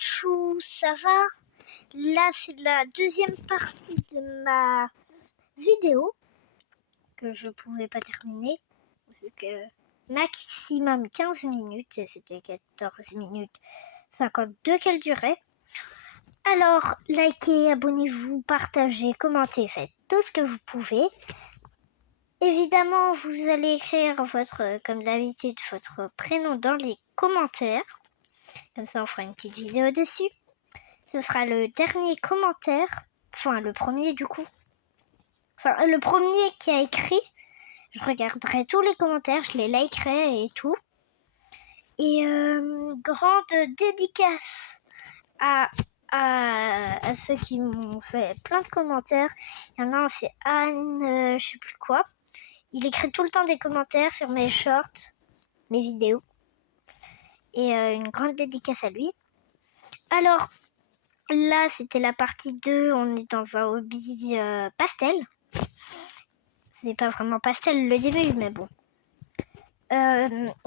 chou, ça va? Là, c'est la deuxième partie de ma vidéo que je pouvais pas terminer vu que maximum 15 minutes et c'était 14 minutes 52 qu'elle durait. Alors, likez, abonnez-vous, partagez, commentez, faites tout ce que vous pouvez. Évidemment, vous allez écrire comme d'habitude, votre prénom dans les commentaires. Comme ça, on fera une petite vidéo dessus. Ce sera le dernier commentaire, enfin le premier du coup. Enfin, le premier qui a écrit, je regarderai tous les commentaires, je les likerai et tout. Et grande dédicace à ceux qui m'ont fait plein de commentaires. Il y en a un, c'est Anne, je sais plus quoi. Il écrit tout le temps des commentaires sur mes shorts, mes vidéos. Et une grande dédicace à lui. Alors, là, c'était la partie 2. On est dans un hobby pastel. C'est pas vraiment pastel le début, mais bon.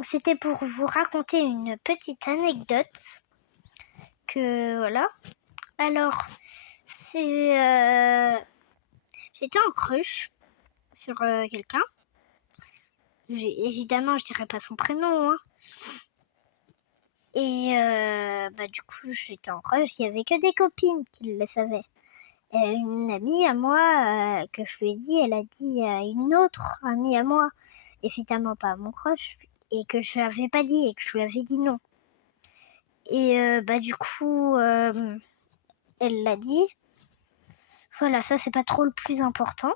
C'était pour vous raconter une petite anecdote. Que voilà. Alors, c'est... j'étais en crush sur quelqu'un. Évidemment, je dirais pas son prénom, hein. Et du coup, j'étais en crush. Il y avait que des copines qui le savaient. Et une amie à moi que je lui ai dit, elle a dit à une autre amie à moi, évidemment pas à mon crush, et que je lui avais pas dit et que je lui avais dit non. Et du coup, elle l'a dit. Voilà, ça c'est pas trop le plus important.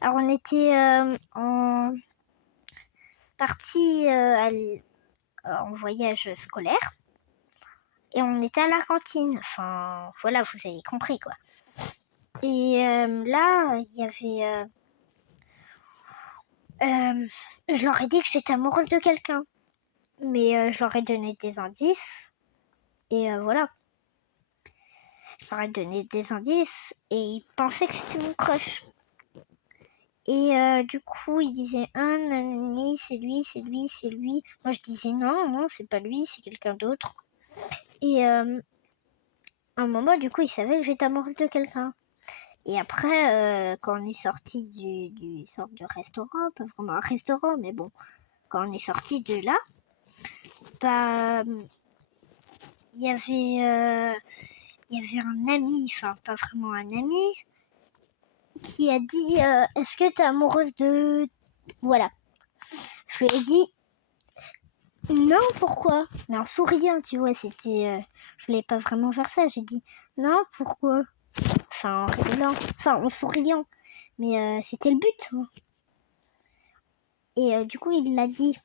Alors on était en partie en voyage scolaire et on était à la cantine. Enfin voilà, vous avez compris quoi. Et là, il y avait... je leur ai dit que j'étais amoureuse de quelqu'un. Mais je leur ai donné des indices. Et voilà. Je leur ai donné des indices. Et ils pensaient que c'était mon crush. Et du coup, ils disaient « Ah, nanani, c'est lui, c'est lui, c'est lui. » Moi, je disais « Non, non, c'est pas lui, c'est quelqu'un d'autre. » Et à un moment, du coup, ils savaient que j'étais amoureuse de quelqu'un. Et après, quand on est sorti du sorte de restaurant, pas vraiment un restaurant, mais bon, quand on est sorti de là, il y avait un ami, enfin pas vraiment un ami, qui a dit est-ce que t'es amoureuse de... Voilà. Je lui ai dit non, pourquoi? Mais en souriant, tu vois, c'était... je voulais pas vraiment faire ça, j'ai dit non, pourquoi? Enfin en rigolant, enfin en souriant. Mais c'était le but. Hein. Et du coup, il l'a dit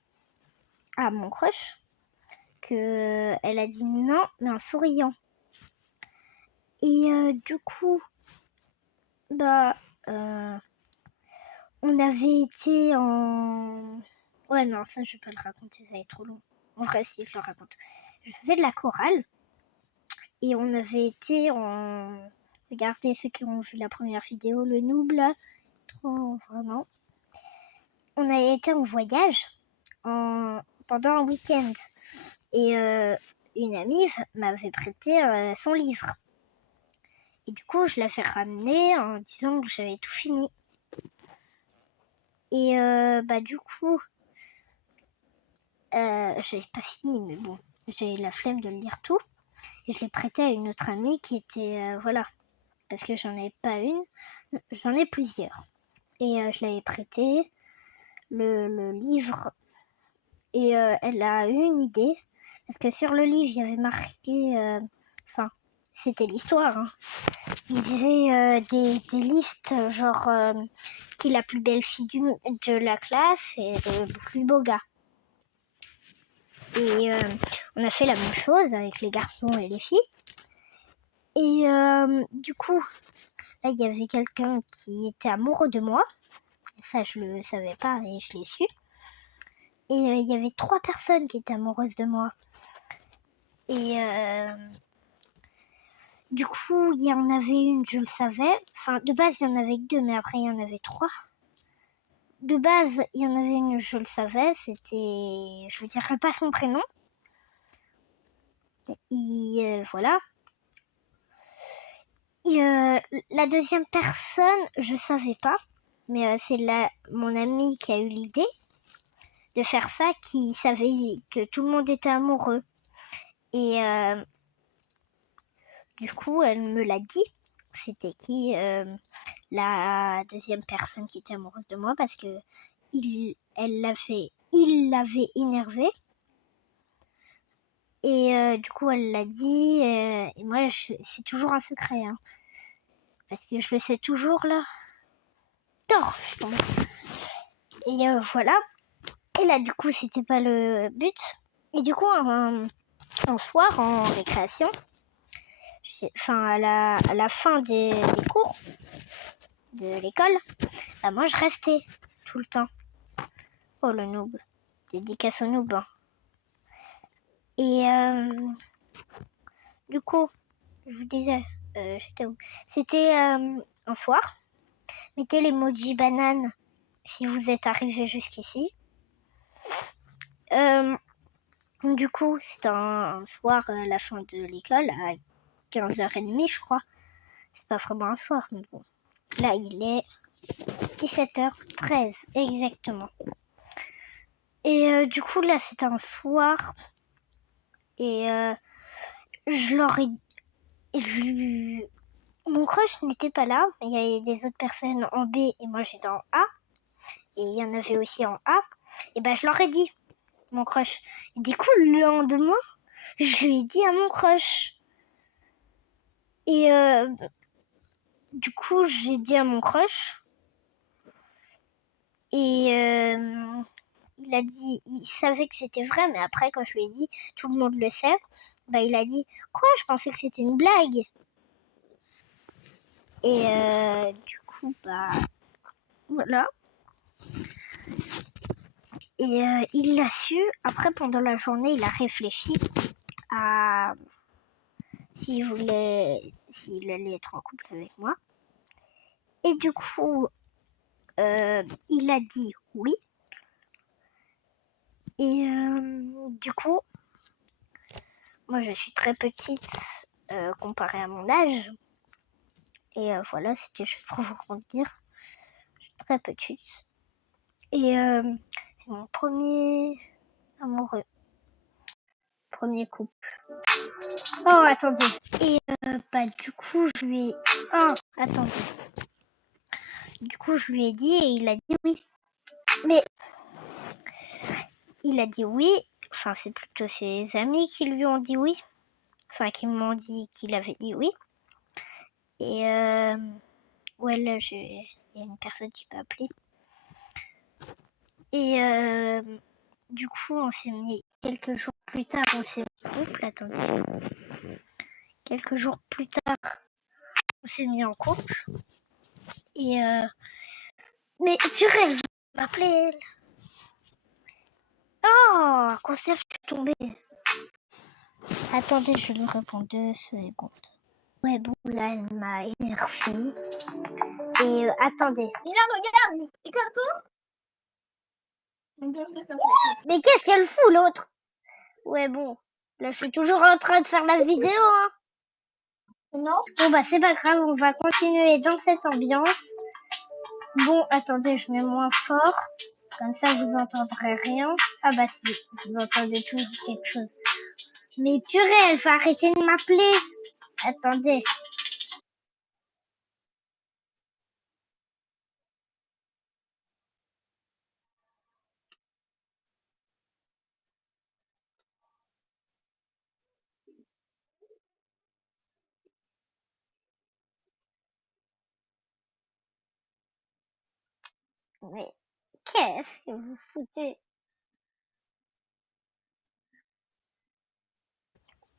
à mon crush que elle a dit non, mais en souriant. Et du coup, on avait été en... Ouais, non, ça, je vais pas le raconter, ça va être trop long. En vrai, si, je le raconte. Je fais de la chorale. Et on avait été en... Regardez ceux qui ont vu la première vidéo, le noob, là. Trop, vraiment. On a été en voyage pendant un week-end. Et une amie m'avait prêté son livre. Et du coup, je l'ai fait ramener en disant que j'avais tout fini. Et du coup, j'avais pas fini, mais bon, j'ai la flemme de le lire tout. Et je l'ai prêté à une autre amie qui était, voilà, parce que j'en ai pas une, j'en ai plusieurs. Et je l'avais prêté, le livre, et elle a eu une idée, parce que sur le livre, il y avait marqué, c'était l'histoire, hein. Il disait des listes, genre, qui est la plus belle fille de la classe et le plus beau gars. Et on a fait la même chose avec les garçons et les filles. Et du coup, là, il y avait quelqu'un qui était amoureux de moi. Ça, je le savais pas et je l'ai su. Et il y avait 3 personnes qui étaient amoureuses de moi. Et du coup, il y en avait une, je le savais. Enfin, de base, il y en avait que 2, mais après, il y en avait 3. De base, il y en avait une, je le savais. C'était... Je ne dirais pas son prénom. Voilà. La deuxième personne, je savais pas, mais c'est mon ami qui a eu l'idée de faire ça, qui savait que tout le monde était amoureux. Et du coup, elle me l'a dit. C'était qui la deuxième personne qui était amoureuse de moi, parce que il l'avait énervé. Et du coup, elle l'a dit. Et moi, c'est toujours un secret, hein, parce que je le sais toujours là. Tort, je tombe. Et voilà. Et là, du coup, c'était pas le but. Et du coup, un soir, en récréation, à la fin des cours de l'école, bah, moi, je restais tout le temps. Oh, le noob. Dédicace au noob. Hein. Et du coup, je vous disais, j'étais où? C'était un soir. Mettez l'emoji banane si vous êtes arrivé jusqu'ici. Du coup, c'est un soir à la fin de l'école, à 15h30, je crois. C'est pas vraiment un soir, mais bon. Là, il est 17h13, exactement. Et du coup, là, c'était un soir. Et je leur ai dit... Mon crush n'était pas là, mais il y avait des autres personnes en B et moi j'étais en A. Et il y en avait aussi en A. Et ben, je leur ai dit, mon crush. Et du coup, le lendemain, je lui ai dit à mon crush. Et du coup, j'ai dit à mon crush. Et il a dit, il savait que c'était vrai, mais après, quand je lui ai dit, tout le monde le sait, bah, il a dit, quoi, je pensais que c'était une blague. Et du coup, bah, voilà. Et il l'a su. Après, pendant la journée, il a réfléchi à s'il allait être en couple avec moi. Et du coup, il a dit oui. Et du coup, moi je suis très petite comparée à mon âge. Et voilà, c'était juste pour vous dire. Je suis très petite. Et c'est mon premier amoureux. Premier couple. Oh, attendez. Et bah du coup, je lui ai... Oh, attendez. Du coup, je lui ai dit et il a dit oui. Mais il a dit oui. Enfin, c'est plutôt ses amis qui lui ont dit oui. Enfin, qui m'ont dit qu'il avait dit oui. Et ouais, là, il y a une personne qui m'a appelé. Et du coup, on s'est mis quelques jours plus tard, on s'est mis en couple. Attendez. Quelques jours plus tard, on s'est mis en couple. Et mais tu rêves, m'appeler elle. Oh, concert, je suis tombée. Attendez, je vais lui répondre 2 secondes. Ouais, bon, là, elle m'a énervée. Et attendez. Regarde, et comme toi. Mais qu'est-ce qu'elle fout, l'autre? Ouais, bon. Là, je suis toujours en train de faire la vidéo, hein. Non. Bon, bah, c'est pas grave, on va continuer dans cette ambiance. Bon, attendez, je mets moins fort. Comme ça, vous entendrez rien. Ah bah si, vous entendez tout quelque chose. Mais purée, elle va arrêter de m'appeler. Attendez. Mais qu'est-ce que vous foutez?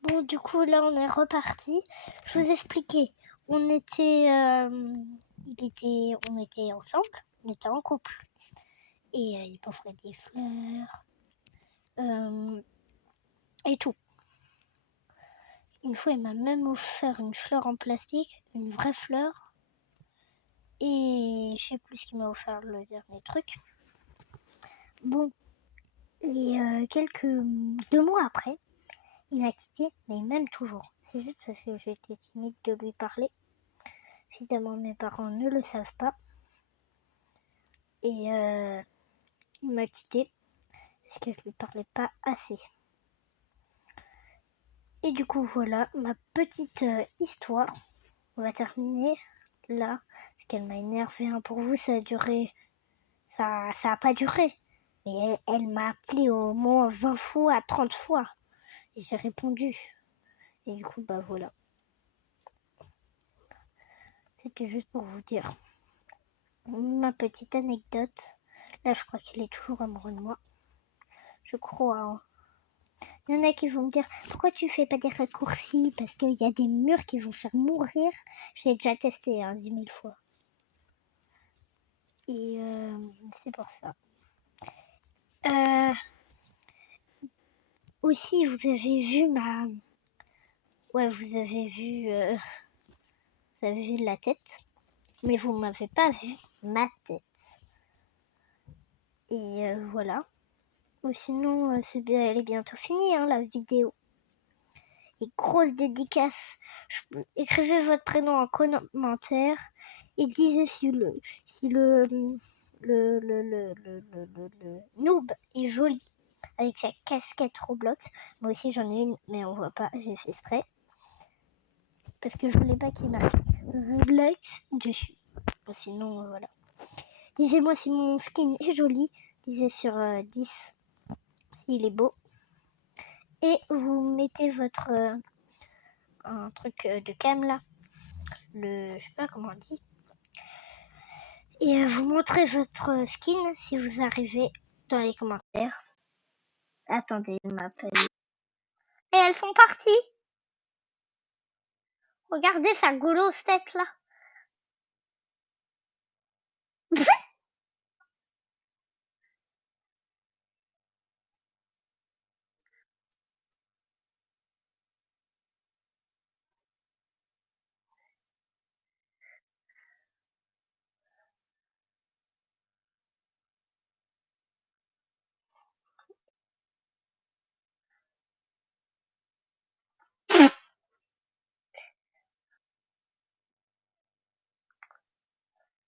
Bon, du coup, là, on est reparti. Je vous expliquais. On était ensemble. On était en couple. Et il m'offrait des fleurs. Et tout. Une fois, il m'a même offert une fleur en plastique. Une vraie fleur. Et je sais plus ce qu'il m'a offert le dernier truc. Bon. Et 2 mois après, il m'a quitté, mais il m'aime toujours. C'est juste parce que j'étais timide de lui parler. Évidemment, mes parents ne le savent pas. Et il m'a quitté parce que je lui parlais pas assez. Et du coup, voilà ma petite histoire. On va terminer là, parce qu'elle m'a énervé. Pour vous, ça a duré... Ça a pas duré. Mais elle m'a appelé au moins 20 fois, 30 fois. Et j'ai répondu. Et du coup, bah voilà. C'était juste pour vous dire ma petite anecdote. Là, je crois qu'il est toujours amoureux de moi. Je crois. Hein. Il y en a qui vont me dire pourquoi tu fais pas des raccourcis parce qu'il y a des murs qui vont faire mourir. J'ai déjà testé 10 000 fois. Et c'est pour ça. Aussi, vous avez vu ma... Ouais, vous avez vu la tête. Mais vous m'avez pas vu ma tête. Et voilà. Ou sinon, elle est bientôt finie, hein, la vidéo. Et grosse dédicace. Écrivez votre prénom en commentaire et disez si le noob est joli avec sa casquette Roblox. Moi aussi j'en ai une, mais on voit pas, j'ai fait exprès. Parce que je voulais pas qu'il marque Roblox dessus. Bon, sinon, voilà. Disez-moi si mon skin est joli. Disez sur 10 s'il est beau. Et vous mettez votre... un truc de cam là. Je sais pas comment on dit. Et vous montrez votre skin si vous arrivez dans les commentaires. Attendez, il m'appelle. Et elles sont parties. Regardez sa grosse tête là.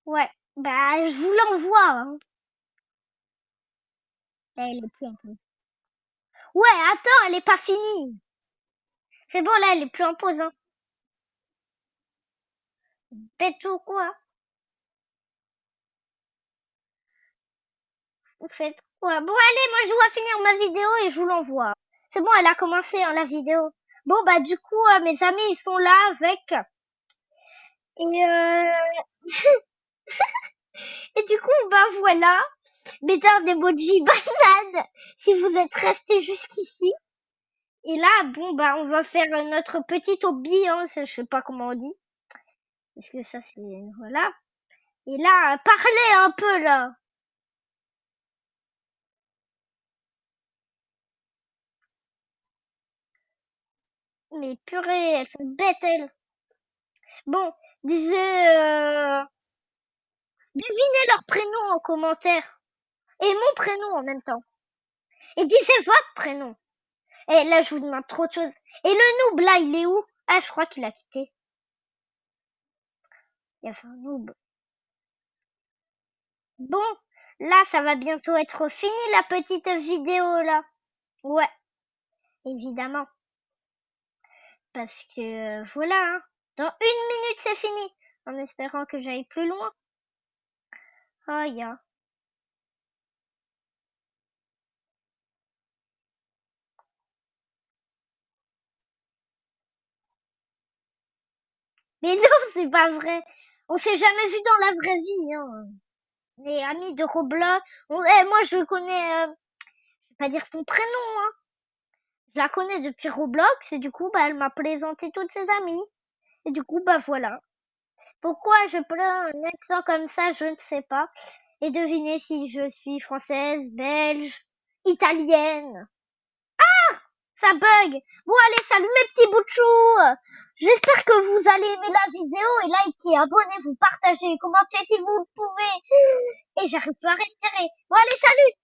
Ouais, bah je vous l'envoie. Hein. Là, elle est plus en pause. Ouais, attends, elle est pas finie. C'est bon, là, elle est plus en pause. Hein. Bête ou quoi? Vous faites quoi? Bon, allez, moi je dois finir ma vidéo et je vous l'envoie. C'est bon, elle a commencé hein, la vidéo. Bon, bah du coup, mes amis, ils sont là avec. Et, et du coup, bah voilà. Mettez un emoji banane si vous êtes resté jusqu'ici. Et là, bon, bah on va faire notre petit hobby. Hein, je sais pas comment on dit. Parce que ça, c'est... Voilà. Et là, parlez un peu, là. Mais purée, elles sont bêtes, elles. Bon, devinez leur prénom en commentaire. Et mon prénom en même temps. Et disez votre prénom. Et là, je vous demande trop de choses. Et le noob, là, il est où? Ah, je crois qu'il a quitté. Il y a un noob. Bon, là, ça va bientôt être fini, la petite vidéo, là. Ouais, évidemment. Parce que, voilà, hein. Dans 1 minute, c'est fini. En espérant que j'aille plus loin. Oh, ya. Mais non, c'est pas vrai. On s'est jamais vu dans la vraie vie, hein. On est amis de Roblox. Moi, je connais, je vais pas dire son prénom, hein. Je la connais depuis Roblox et du coup, bah, elle m'a présenté toutes ses amies. Et du coup, bah, voilà. Pourquoi je prends un accent comme ça, je ne sais pas. Et devinez si je suis française, belge, italienne. Ça bug. Bon, allez, salut mes petits bouts de chou. J'espère que vous allez aimer la vidéo et likez, abonnez-vous, partagez, commentez si vous le pouvez. Et j'arrive pas à respirer. Bon, allez, salut.